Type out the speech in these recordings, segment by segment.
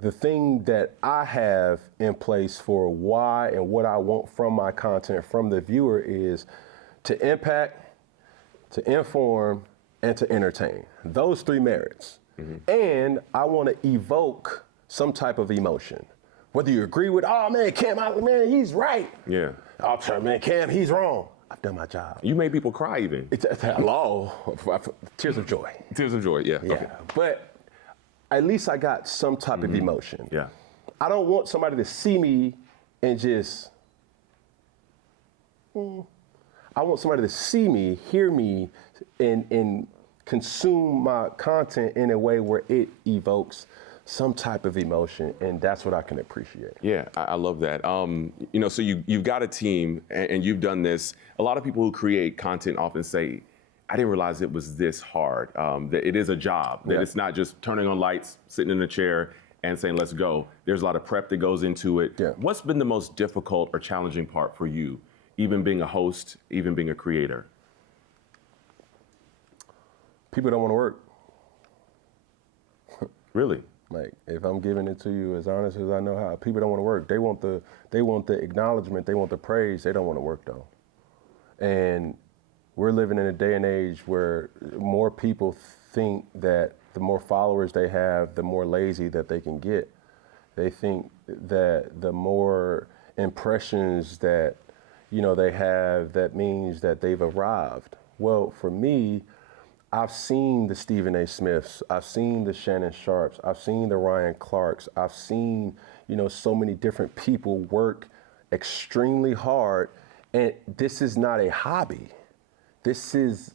the thing that I have in place for why and what I want from my content, from the viewer, is to impact, to inform, and to entertain. Those three merits. And I want to evoke some type of emotion. Whether you agree with, oh man, Cam, man, he's right. Yeah. Oh, man, Cam, he's wrong. I've done my job. You made people cry even. Hello, tears of joy. Tears of joy, yeah. Yeah, Okay. but at least I got some type of emotion. Yeah. I don't want somebody to see me and just, I want somebody to see me, hear me, and consume my content in a way where it evokes some type of emotion, and that's what I can appreciate. Yeah, I love that. You know, so you've got a team, and you've done this. A lot of people who create content often say, I didn't realize it was this hard, that it is a job, that it's not just turning on lights, sitting in a chair, and saying, let's go. There's a lot of prep that goes into it. Yeah. What's been the most difficult or challenging part for you, even being a host, even being a creator? People don't want to work. Really? Like, if I'm giving it to you as honest as I know how, people don't want to work. They want the acknowledgement, they want the praise, they don't want to work though. And we're living in a day and age where more people think that the more followers they have, the more lazy that they can get. They think that the more impressions that, you know, they have, that means that they've arrived. Well, for me, I've seen the Stephen A. Smiths, I've seen the Shannon Sharps, I've seen the Ryan Clarks, I've seen, you know, so many different people work extremely hard, and this is not a hobby. This is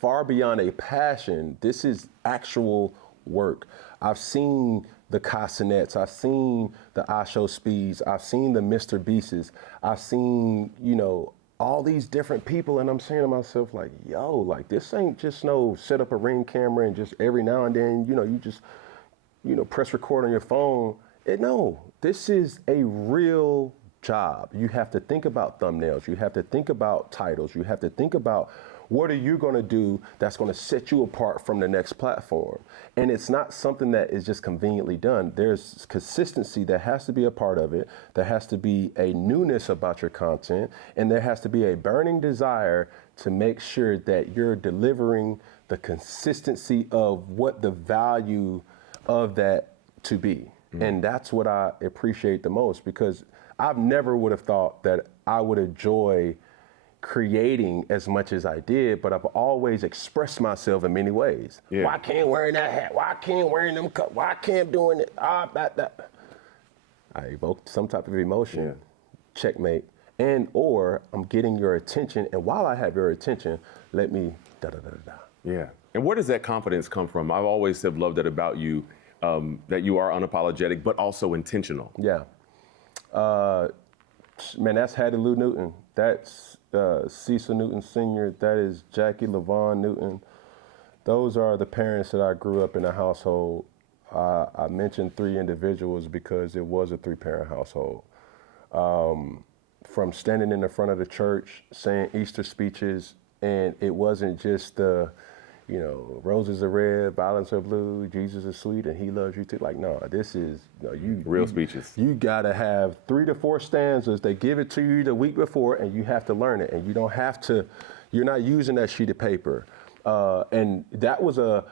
far beyond a passion. This is actual work. I've seen the Casanets, I've seen the Asho Speeds, I've seen the Mr. Beasts, I've seen, you know, all these different people, and I'm saying to myself, like, yo, like, this ain't just no set up a Ring camera and just every now and then, you know, you just, you know, press record on your phone. No, this is a real job. You have to think about thumbnails. You have to think about titles. You have to think about what are you going to do that's going to set you apart from the next platform. And it's not something that is just conveniently done. There's consistency that has to be a part of it. There has to be a newness about your content, and there has to be a burning desire to make sure that you're delivering the consistency of what the value of that to be. And that's what I appreciate the most, because I've never would have thought that I would enjoy creating as much as I did, but I've always expressed myself in many ways. Yeah. Why can't wearing that hat? Why can't wearing them cups? Why can't doing it? That. I evoked some type of emotion, checkmate, and or I'm getting your attention, and while I have your attention, let me da-da-da-da-da. Yeah. And where does that confidence come from? I've always have loved that about you, that you are unapologetic, but also intentional. Yeah. Man, that's Hattie Lou Newton. That's Cecil Newton Sr. That is Jackie LaVon Newton. Those are the parents that I grew up in a household. I mentioned three individuals because it was a three-parent household. From standing in the front of the church, saying Easter speeches, and it wasn't just the, you know, roses are red, violets are blue, Jesus is sweet, and he loves you too. Like, no, this is, you Real speeches. You gotta have 3 to 4 stanzas. They give it to you the week before, and you have to learn it. And you don't have to, you're not using that sheet of paper. And that was a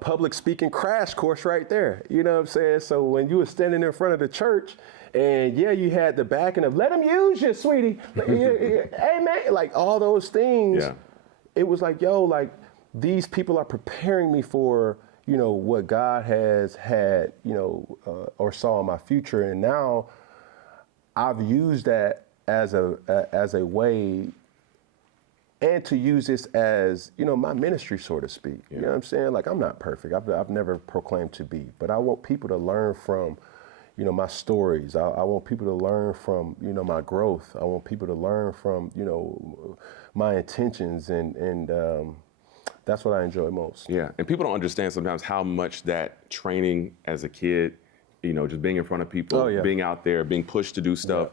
public speaking crash course right there. You know what I'm saying? So when you were standing in front of the church, and yeah, you had the backing of, let them use you, sweetie. Amen. Like all those things. Yeah. It was like, yo, like, these people are preparing me for, you know, what God has had, you know, or saw in my future. And now I've used that as a way, and to use this as, you know, my ministry, so to speak. You know what I'm saying? Like, I'm not perfect. I've never proclaimed to be, but I want people to learn from, you know, my stories. I want people to learn from, you know, my growth. I want people to learn from, you know, my intentions, and that's what I enjoy most. Yeah, and people don't understand sometimes how much that training as a kid, you know, just being in front of people, being out there, being pushed to do stuff,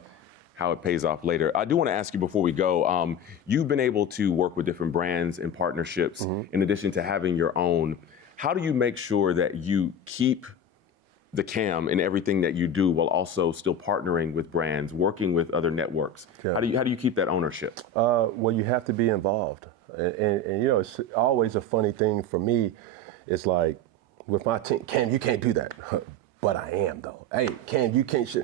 how it pays off later. I do want to ask you before we go, you've been able to work with different brands and partnerships in addition to having your own. How do you make sure that you keep the Cam and everything that you do while also still partnering with brands, working with other networks? Yeah. How do you keep that ownership? Well, you have to be involved. And it's always a funny thing for me. It's like with my team, Cam, you can't do that. But I am, though. Hey, Cam, you can't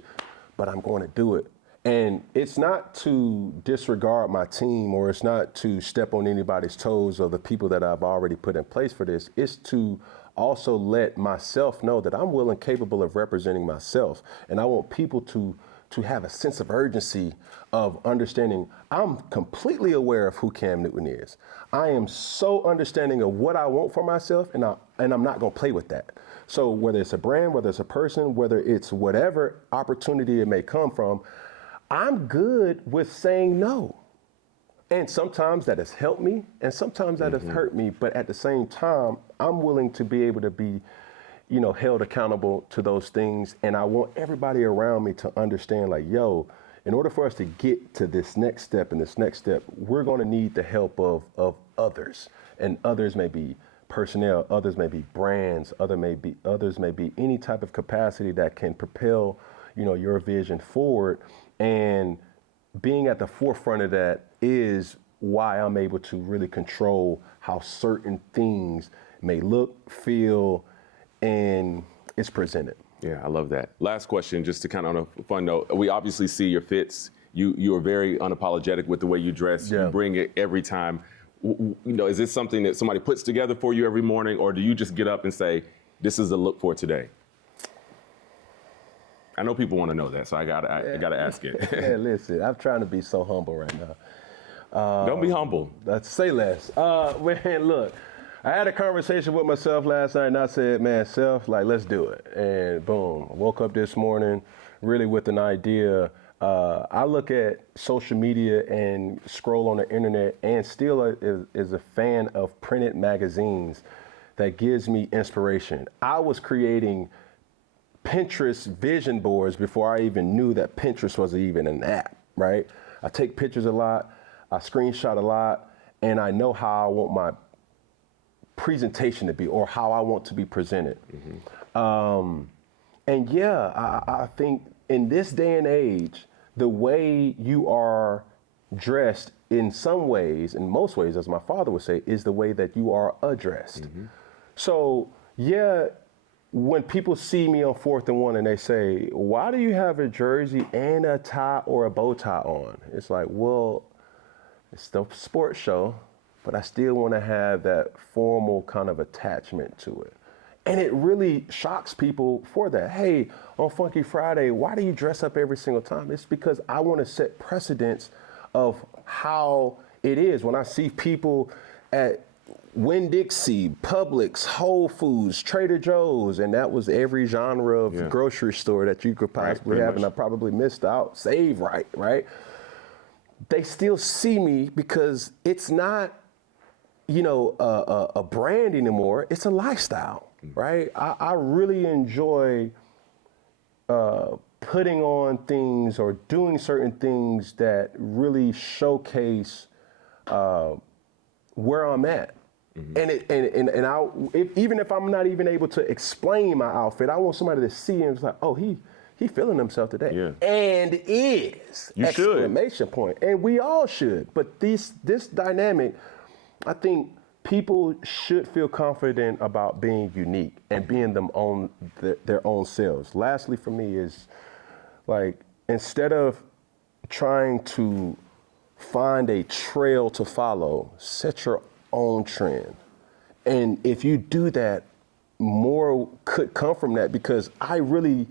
but I'm going to do it. And it's not to disregard my team, or it's not to step on anybody's toes or the people that I've already put in place for this. It's to also let myself know that I'm willing, capable of representing myself. And I want people to have a sense of urgency of understanding I'm completely aware of who Cam Newton is. I am so understanding of what I want for myself, and I'm not going to play with that. So whether it's a brand, whether it's a person, whether it's whatever opportunity it may come from, I'm good with saying no. And sometimes that has helped me, and sometimes that has hurt me. But at the same time, I'm willing to be able to be, held accountable to those things. And I want everybody around me to understand, like, yo, in order for us to get to this next step and this next step, we're going to need the help of others. And others may be personnel, others may be brands, others may be any type of capacity that can propel, your vision forward. And being at the forefront of that is why I'm able to really control how certain things may look, feel, and it's presented. Yeah, I love that. Last question, just to kind of on a fun note. We obviously see your fits. You are very unapologetic with the way you dress. Yeah. You bring it every time. Is this something that somebody puts together for you every morning, or do you just get up and say, this is the look for today? I know people want to know that, so I gotta ask it. Hey, listen, I'm trying to be so humble right now. Don't be humble. Say less. Man, look, I had a conversation with myself last night, and I said, man, self, like, let's do it. And boom, I woke up this morning really with an idea. I look at social media and scroll on the internet, and still is a fan of printed magazines that gives me inspiration. I was creating Pinterest vision boards before I even knew that Pinterest was even an app, right? I take pictures a lot, I screenshot a lot, and I know how I want my presentation to be, or how I want to be presented. And yeah, I think in this day and age, the way you are dressed in some ways, in most ways, as my father would say, is the way that you are addressed. So yeah, when people see me on 4th and 1 and they say, why do you have a jersey and a tie or a bow tie on? It's like, well, it's the sports show, but I still want to have that formal kind of attachment to it. And it really shocks people for that. Hey, on Funky Friday, why do you dress up every single time? It's because I want to set precedents of how it is. When I see people at Winn-Dixie, Publix, Whole Foods, Trader Joe's, and that was every genre of grocery store that you could possibly have, and I probably missed out. Save right? They still see me because it's not, a brand anymore. It's a lifestyle, right? I really enjoy putting on things or doing certain things that really showcase where I'm at. And even if I'm not even able to explain my outfit, I want somebody to see and it's like, oh, he feeling himself today. Yeah. And is. You exclamation point. And we all should. But this dynamic, I think people should feel confident about being unique and being them on their own selves. Lastly, for me is like, instead of trying to find a trail to follow, set your own trend. And if you do that, more could come from that, because I really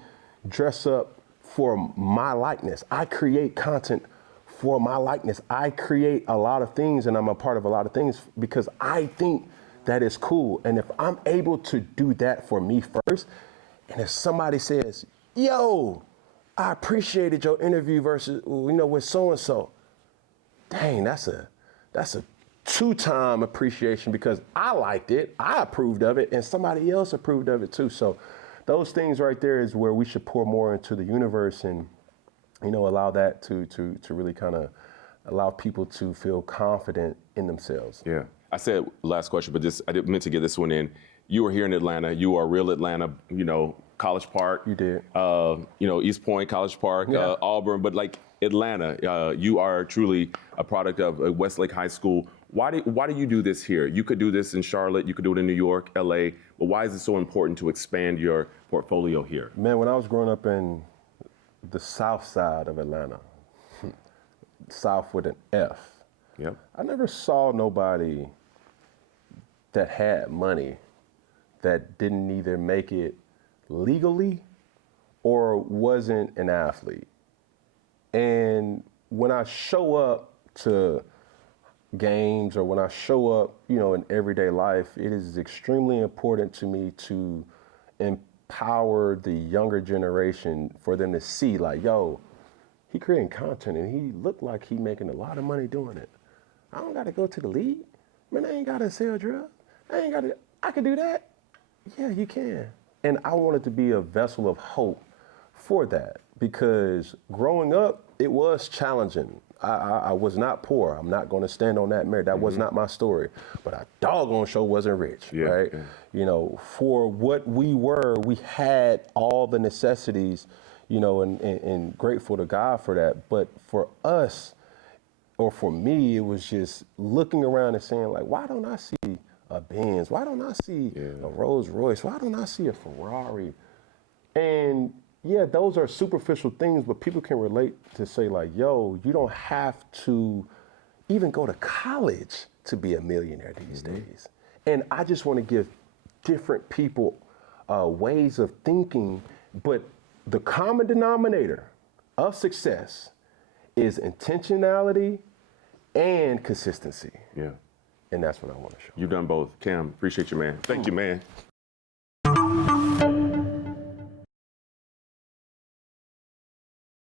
dress up for my likeness. I create content for my likeness. I create a lot of things, and I'm a part of a lot of things because I think that is cool. And if I'm able to do that for me first, and if somebody says, yo, I appreciated your interview versus, with so-and-so, dang, that's a 2-time appreciation because I liked it, I approved of it, and somebody else approved of it too. So those things right there is where we should pour more into the universe and, allow that to really kind of allow people to feel confident in themselves. Yeah. I said last question, but I didn't meant to get this one in. you were here in Atlanta. You are real Atlanta, you know, College Park. You did. You know, East Point, College Park, Yeah. Auburn, but like Atlanta, you are truly a product of Westlake High School. Why do you do this here? You could do this in Charlotte, you could do it in New York, LA, but why is it so important to expand your portfolio here? Man, when I was growing up in the south side of Atlanta, south with an F, Yep. I never saw nobody that had money that didn't either make it legally or wasn't an athlete. And when I show up to games or when I show up, you know, in everyday life, it is extremely important to me to empower the younger generation for them to see like, yo, he creating content and he looked like he making a lot of money doing it. I don't gotta go to the league. Man, I ain't gotta sell drugs. I can do that. Yeah, you can. And I wanted to be a vessel of hope for that because growing up, it was challenging. I was not poor. I'm not going to stand on that merit. That was not my story. But I doggone sure wasn't rich, right? Yeah. You know, for what we were, we had all the necessities, you know, and grateful to God for that. But for us, or for me, it was just looking around and saying, like, why don't I see a Benz? Why don't I see a Rolls Royce? Why don't I see a Ferrari? And yeah, those are superficial things, but people can relate to say like, yo, you don't have to even go to college to be a millionaire these days. And I just want to give different people ways of thinking, but the common denominator of success is intentionality and consistency. Yeah. And that's what I want to show. You've done both. Cam, appreciate you, man. Thank you, man.